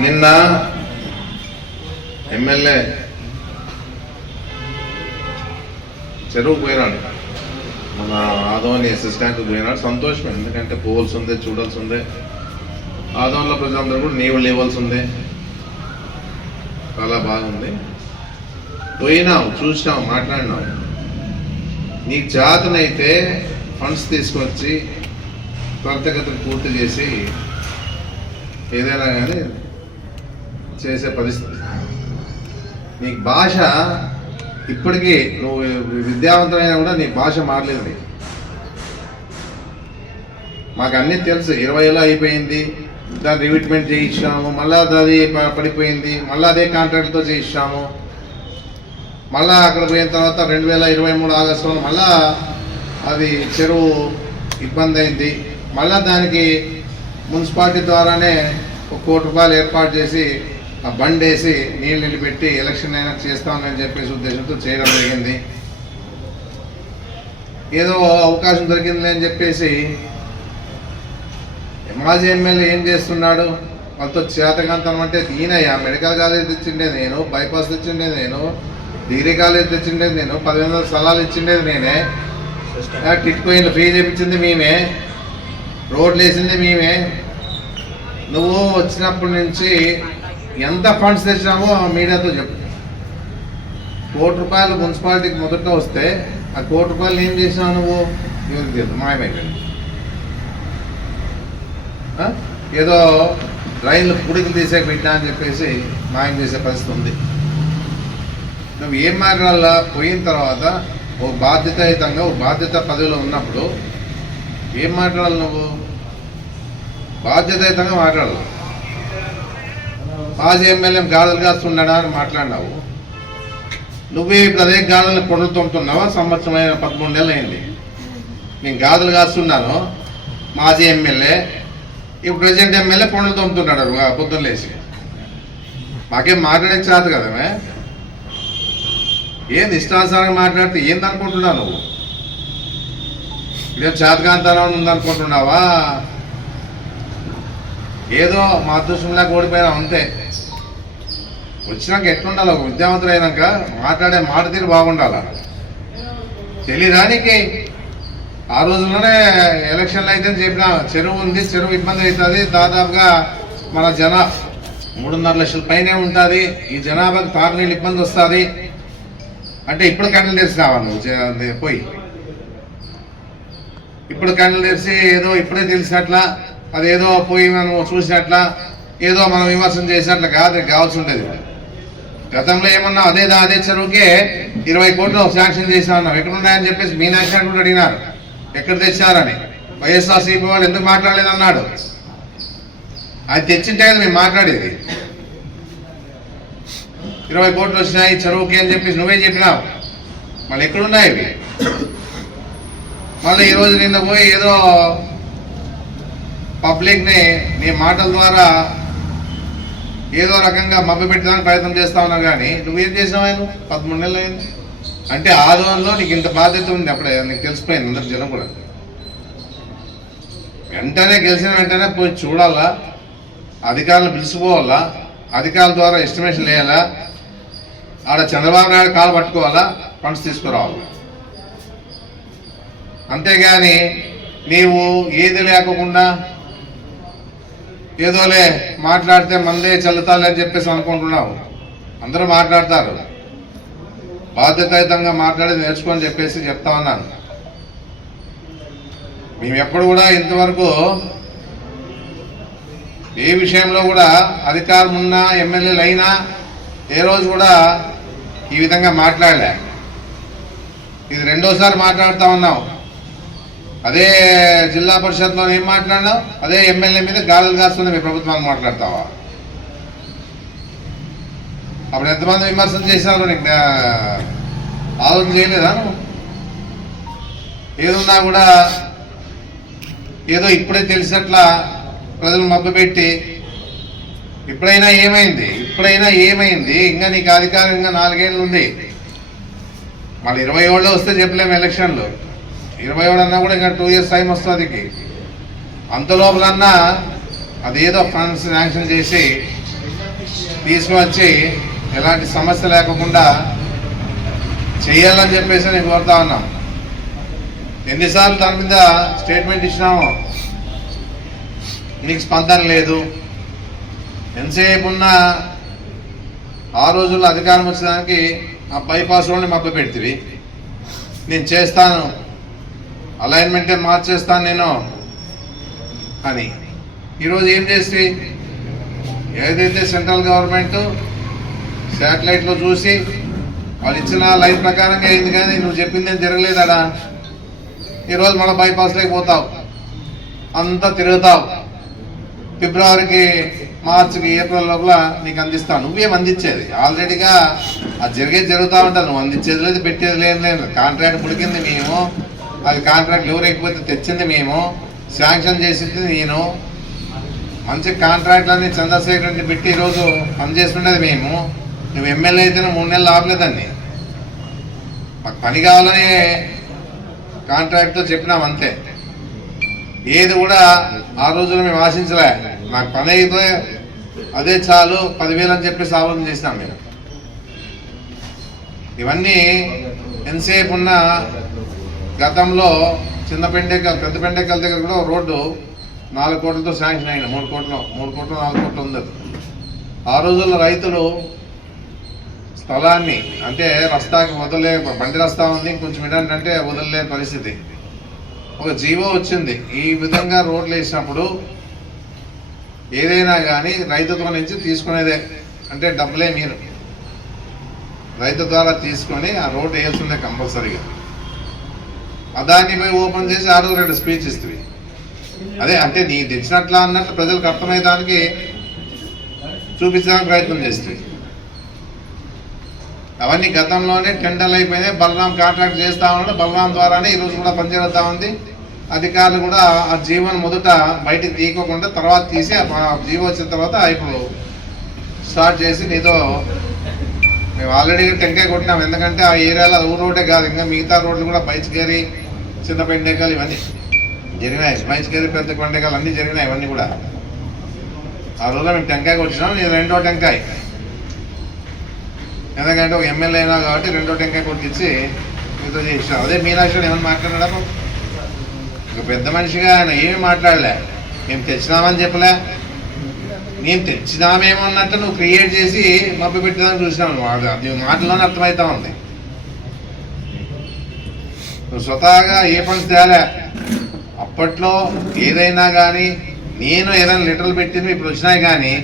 నిన్న ఎమ్మెల్యే చెరువు పోయినాడు. మన ఆదోని అసిస్టెంట్ పోయినాడు. సంతోషమే ఎందుకంటే పోవాల్సి ఉంది చూడాల్సి ఉంది. ఆదోన్లో ప్రజలందరూ కూడా నీవు లేవాల్సి ఉంది. చాలా బాగుంది. పోయినావు చూసినావు మాట్లాడినావు. నీకు జాతనైతే ఫండ్స్ తీసుకొచ్చి త్వరితగతిని పూర్తి చేసి ఏదైనా కానీ చేసే పరిస్థితి. నీకు భాష ఇప్పటికీ నువ్వు విద్యావంతమైనా కూడా నీ భాష మారలేదు నీకు. మాకు అన్నీ తెలుసు. ఇరవై ఏళ్ళు అయిపోయింది. దాన్ని రివిట్మెంట్ చేయించాము. మళ్ళా అది పడిపోయింది. మళ్ళీ అదే కాంట్రాక్ట్తో చేయించాము. మళ్ళా అక్కడ పోయిన తర్వాత రెండు వేల ఇరవై మూడు ఆగస్టులో మళ్ళా అది చెరువు ఇబ్బంది అయింది. మళ్ళా దానికి మున్సిపాలిటీ ద్వారానే ఒక కోటి రూపాయలు ఏర్పాటు చేసి ఆ బండ్ వేసి నీళ్ళు నిలబెట్టి ఎలక్షన్ అయినా చేస్తామని చెప్పేసి ఉద్దేశంతో చేయడం జరిగింది. ఏదో అవకాశం దొరికింది అని చెప్పేసి మాజీ ఎమ్మెల్యే ఏం చేస్తున్నాడు? వాళ్ళతో చేతకాంతం అంటే ఈయనయ్యా. మెడికల్ కాలేజ్ తెచ్చిండే నేను బైపాస్ తెచ్చిండే నేను డిగ్రీ కాలేజ్ తెచ్చిండేది నేను పదిహేను వందల స్థలాలు ఇచ్చిండేది నేనే. ఆ టిట్కోయిన్లు ఫ్రీ చేయించింది మేమే. రోడ్లు వేసింది మేమే. నువ్వు వచ్చినప్పటి నుంచి ఎంత ఫండ్స్ తెచ్చినామో మీడియాతో చెప్పు. కోటి రూపాయలు మున్సిపాలిటీకి మొదట వస్తే ఆ కోటి రూపాయలు ఏం చేసినావు నువ్వు? ఎవరికి తెలుసు? మాయమైపోయింది. ఏదో రైళ్ళు పుడికి తీసే పెట్టినా అని చెప్పేసి మాయం చేసే పరిస్థితి ఉంది. నువ్వు ఏం మాట్లాడాలా? పోయిన తర్వాత ఓ బాధ్యతాయుతంగా ఓ బాధ్యత పదవిలో ఉన్నప్పుడు ఏం మాట్లాడాలి నువ్వు? బాధ్యతాయుతంగా మాట్లాడాలి? మాజీ ఎమ్మెల్యే గాదలు కాస్తున్నాడా అని మాట్లాడినావు. నువ్వే ఇప్పుడు అదే గాదలను కొండలు తొమ్ముతున్నావా? సంవత్సరం పదమూడు నెలలు అయింది. నేను గాదలు కాస్తున్నాను. మాజీ ఎమ్మెల్యే ఇప్పుడు ప్రజెంట్ ఎమ్మెల్యే కొండలు తొమ్ముతున్నాడు పొద్దున్న లేచి. మాకేం మాట్లాడే చేత కదా ఏంది ఇష్టానుసారంగా మాట్లాడితే ఏందనుకుంటున్నావు నువ్వు? ఇదేం చేతకాంతనం ఉందనుకుంటున్నావా? ఏదో మా అదృష్టంలా ఓడిపోయినా అంతే. వచ్చినాక ఎట్లుండాలి? ఒక విద్యావంతులు అయినాక మాట్లాడే మాట తీరు బాగుండాల? తెలియడానికి ఆ రోజుల్లోనే ఎలక్షన్లు అయితే చెప్పిన చెరువు ఉంది చెరువు ఇబ్బంది అవుతుంది. దాదాపుగా మన జన మూడున్నర లక్షల పైనే ఉంటుంది. ఈ జనాభాకి తాగునీళ్ళు ఇబ్బంది వస్తుంది. అంటే ఇప్పుడు కళ్ళు తెరిచినావా నువ్వు పోయి. ఇప్పుడు కండలు తెరిచి ఏదో ఇప్పుడే తెలిసినట్లా అదేదో పోయి మనం చూసినట్ల ఏదో మనం విమర్శన చేసినట్లు కాదు కావాల్సి ఉండేది. గతంలో ఏమన్నా అదే అదే చెరువుకే ఇరవై కోట్లు శాంక్షన్ చేసినా అన్నాం. ఎక్కడ ఉన్నాయని చెప్పేసి మీనాక్షి గారు కూడా అడిగినారు. ఎక్కడ తెచ్చారని. వైఎస్ఆర్సీపీ వాళ్ళు ఎందుకు మాట్లాడలేదు అన్నాడు అది తెచ్చింటే కదా మేము మాట్లాడేది. ఇరవై కోట్లు వచ్చినాయి చెరువుకి అని చెప్పేసి నువ్వే చెప్పినావు. మళ్ళీ ఎక్కడున్నాయి ఇవి? మళ్ళీ ఈరోజు నిన్న పోయి ఏదో పబ్లిక్ని నీ మాటల ద్వారా ఏదో రకంగా మభ్య పెట్టడానికి ప్రయత్నం చేస్తా ఉన్నావు కానీ నువ్వేం చేసినావు ఆయన? పదమూడు నెలలు అయింది. అంటే ఆదోళనలో నీకు ఇంత బాధ్యత ఉంది అప్పుడే నీకు తెలిసిపోయింది అందరు జనం కూడా. వెంటనే గెలిచిన వెంటనే పోయి చూడాలా అధికారులను పిలుచుకోవాలా అధికారుల ద్వారా ఎస్టిమేషన్ వేయాలా ఆడ చంద్రబాబు నాయుడు కాలు పట్టుకోవాలా ఫండ్స్ తీసుకురావాలి. అంతేగాని నీవు ఏది లేకుండా ఏదోలే మాట్లాడితే మందే చల్లుతాలే అని చెప్పేసి అనుకుంటున్నావు. అందరూ మాట్లాడతారు. బాధ్యతాయుతంగా మాట్లాడి నేర్చుకొని చెప్పేసి చెప్తా ఉన్నాను. మేము ఎప్పుడు కూడా ఇంతవరకు ఏ విషయంలో కూడా అధికారం ఉన్నా ఎమ్మెల్యేలు అయినా ఏ రోజు కూడా ఈ విధంగా మాట్లాడలే. ఇది రెండోసారి మాట్లాడుతూ ఉన్నాం. అదే జిల్లా పరిషత్లో ఏం మాట్లాడినావు? అదే ఎమ్మెల్యే మీద గాలులు కాస్తుంది మీ ప్రభుత్వాన్ని మాట్లాడతావా? అప్పుడు ఎంతమంది విమర్శలు చేశారు నీకు? ఆ, ఆలోచన చేయలేదా నువ్వు? ఏదున్నా కూడా ఏదో ఇప్పుడే తెలిసినట్లా ప్రజలు మభ్యపెట్టి ఇప్పుడైనా ఏమైంది? ఇప్పుడైనా ఏమైంది? ఇంకా నీకు అధికారం ఇంకా నాలుగేళ్ళు ఉంది. మళ్ళీ ఇరవై ఏళ్ళు వస్తే చెప్పలేము ఎలక్షన్లు. ఇరవై ఏడు అన్నా కూడా ఇంకా టూ ఇయర్స్ టైం వస్తుంది అంత లోపలన్నా అదేదో ఫండ్స్ శాంక్షన్ చేసి తీసుకువచ్చి ఎలాంటి సమస్య లేకుండా చేయాలని చెప్పేసి నేను కోరుతా ఉన్నాం. ఎన్నిసార్లు దాని మీద స్టేట్మెంట్ ఇచ్చినామో నీకు స్పందన లేదు. ఎంతసేపు ఉన్న ఆ రోజుల్లో అధికారం వచ్చేదానికి ఆ బైపాస్ రోడ్ని మభ్య పెడితే నేను చేస్తాను. అలైన్మెంటే మార్చేస్తాను నేను అని. ఈరోజు ఏం చేసి? ఏదైతే సెంట్రల్ గవర్నమెంట్ శాటిలైట్లో చూసి వాళ్ళు ఇచ్చిన లైన్ ప్రకారంగా అయింది కానీ నువ్వు చెప్పింది ఏం ఈరోజు మళ్ళీ బైపాస్లోకి పోతావు. అంతా తిరుగుతావు. ఫిబ్రవరికి మార్చికి ఏప్రిల్ లోపల నీకు అందిస్తాను. నువ్వేం అందించేది? ఆల్రెడీగా అది జరిగేది జరుగుతూ ఉంటావు నువ్వు అందించేది లేదు పెట్టేది లేదు లేదు. కాంట్రాక్ట్ పుడికింది మేము. అది కాంట్రాక్ట్ ఎవరైపోతే తెచ్చింది మేము. శాంక్షన్ చేసింది నేను. మంచి కాంట్రాక్ట్లన్నీ చంద్రశేఖర్ రెడ్డి పెట్టి ఈరోజు పనిచేస్తుండేది మేము. నువ్వు ఎమ్మెల్యే అయితే మూడు నెలలు ఆపలేదండి. మాకు పని కావాలని కాంట్రాక్ట్తో చెప్పినాం అంతే. ఏది కూడా ఆ రోజున మేము ఆశించలే. నాకు పని అయితే అదే చాలు పదివేలు అని చెప్పేసి ఆలోచన చేసినాం మేము. ఇవన్నీ ఎంతసేపు ఉన్న గతంలో చిన్న పెండెకల్ పెద్ద పెండెకల్ దగ్గర కూడా రోడ్డు నాలుగు కోట్లతో శాంక్షన్ అయింది. మూడు కోట్లు మూడు కోట్లు నాలుగు కోట్లు ఉంది ఆ రోజుల్లో రైతులు స్థలాన్ని అంటే రస్తాకి వదిలే బండి రస్తా ఉంది కొంచెం ఏంటంటే వదలలేని పరిస్థితి. ఒక జీవో వచ్చింది. ఈ విధంగా రోడ్లు వేసినప్పుడు ఏదైనా కానీ రైతుతో నుంచి తీసుకునేదే. అంటే డబ్బులే మీరు. రైతు ద్వారా తీసుకొని ఆ రోడ్డు వేయాల్సిందే కంపల్సరీగా. అదాన్ని పోయి ఓపెన్ చేసి ఆరు రెండు స్పీచ్ ఇస్తుంది అదే అంటే నీ తెచ్చినట్లా అన్నట్టు ప్రజలకు అర్థమయ్యేదానికి చూపించడానికి ప్రయత్నం చేస్తుంది అవన్నీ గతంలోనే టెండర్లు అయిపోయినాయి. బలరాం కాంట్రాక్ట్ చేస్తా ఉన్నాడు. బలరాం ద్వారానే ఈరోజు కూడా పనిచేస్తా ఉంది. అధికారులు కూడా ఆ జీవన్ మొదట బయటికి తీయకోకుండా తర్వాత తీసి ఆ జీవో వచ్చిన తర్వాత ఇప్పుడు స్టార్ట్ చేసి నీతో మేము ఆల్రెడీ టెంకాయ కొట్టినాం. ఎందుకంటే ఆ ఏరియాలో ఊరు రోడ్డే కాదు. ఇంకా మిగతా రోడ్లు కూడా బైచ్గేరి చిన్న పెండేకాలు ఇవన్నీ జరిగినాయి. బైచ్గేరి పెద్ద పెండేకాలు అన్నీ జరిగినాయి ఇవన్నీ కూడా. ఆ రోజులో మేము టెంకాయ కొట్టినాం. నేను రెండో టెంకాయ. ఎందుకంటే ఒక ఎమ్మెల్యే అయినా కాబట్టి రెండో టెంకాయ కొట్టించి మీతో చేసినాం. అదే మీనాక్షి ఏమైనా మాట్లాడాడా ఇక పెద్ద మనిషిగా ఆయన ఏమీ మాట్లాడలే. మేము తెచ్చినామని చెప్పలే. మేము తెచ్చినామేమో అన్నట్టు నువ్వు క్రియేట్ చేసి మబ్బు పెట్టడానికి చూసినావు నువ్వు. అది మాటలోనే అర్థమవుతా ఉంది. నువ్వు స్వతహాగా ఏ పని తేలే అప్పట్లో ఏదైనా కానీ నేను ఏదైనా లెటర్లు పెట్టింది ఇప్పుడు వచ్చినాయి కానీ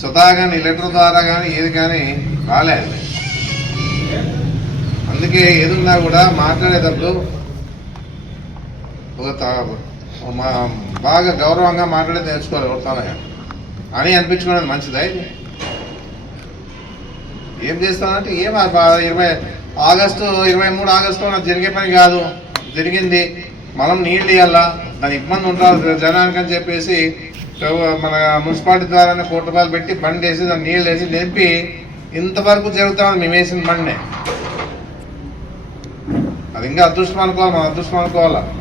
స్వతహాగా నీ లెటర్ ద్వారా కానీ ఏది కానీ రాలేదు. అందుకే ఏదున్నా కూడా మాట్లాడేటప్పుడు ఒక బాగా గౌరవంగా మాట్లాడే నేర్చుకోవాలి ఎవరితోనే అని అనిపించుకునేది మంచిదా ఇది? ఏం చేస్తానంటే ఏం బా- ఇరవై ఆగస్టు ఇరవై మూడు ఆగస్టు నాకు జరిగే పని కాదు. జరిగింది. మనం నీళ్ళు ఇవ్వాలా దాని ఇబ్బంది ఉంటారు జనానికి అని చెప్పేసి మన మున్సిపాలిటీ ద్వారానే కోటి రూపాయలు పెట్టి బండి వేసి దాన్ని నీళ్ళు వేసి నింపి ఇంతవరకు జరుగుతామని మేము వేసిన బండి. అది ఇంకా అదృష్టం అనుకోవాలి? మనం అదృష్టం అనుకోవాలా?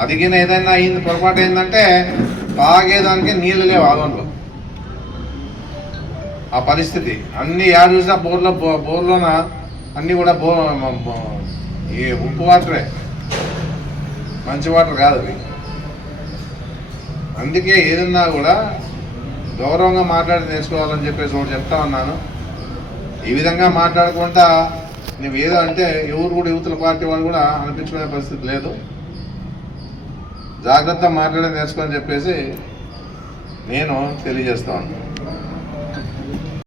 అదిగిన ఏదైనా అయింది పొరపాటు ఏంటంటే తాగేదానికి నీళ్ళు లేవు ఆగంలో ఆ పరిస్థితి. అన్ని యాడ్ చూసినా బోర్లో బో- బోర్లోన అన్ని కూడా బో ఈ ఉప్పు వాటరే. మంచి వాటర్ కాదు అవి అందుకే ఏదన్నా కూడా గౌరవంగా మాట్లాడి నేర్చుకోవాలని చెప్పేసి ఒకటి చెప్తా ఉన్నాను. ఈ విధంగా మాట్లాడుకుంటా నువ్వు ఏదో అంటే ఎవరు కూడా యువతల పార్టీ వాళ్ళు కూడా అనిపించుకునే పరిస్థితి లేదు. జాగ్రత్త మాట్లాడి నేర్చుకొని చెప్పేసి నేను తెలియజేస్తా ఉన్నాను.